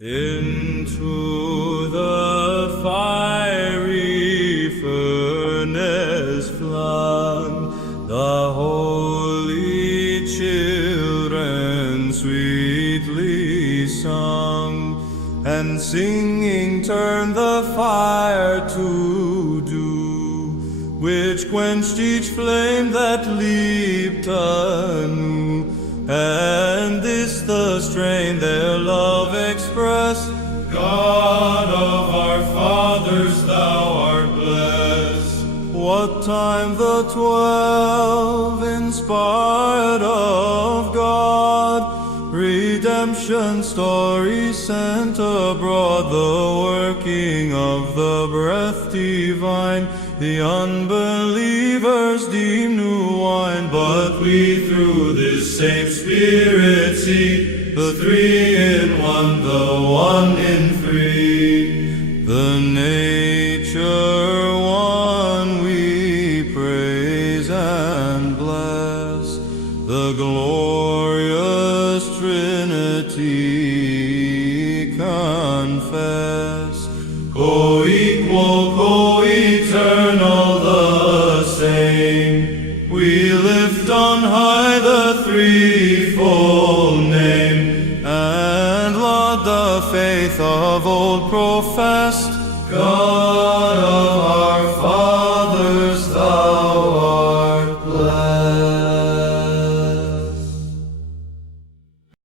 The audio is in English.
Into the fiery furnace flung, the holy children sweetly sung, and singing turned the fire to dew, which quenched each flame that leaped anew. And this the strain their love expressed: God of our fathers, thou art blessed. What time the 12, inspired of God, redemption story sent abroad, the working of the breath divine, the unbelievers deem new wine. But we through this same Spirit see the three in one, the one in three, the nature one we praise and bless, the glorious Trinity confess, co-equal, co-eternal, the same. We lift on high the Threefold Name, and laud the faith of old professed, God of our fathers.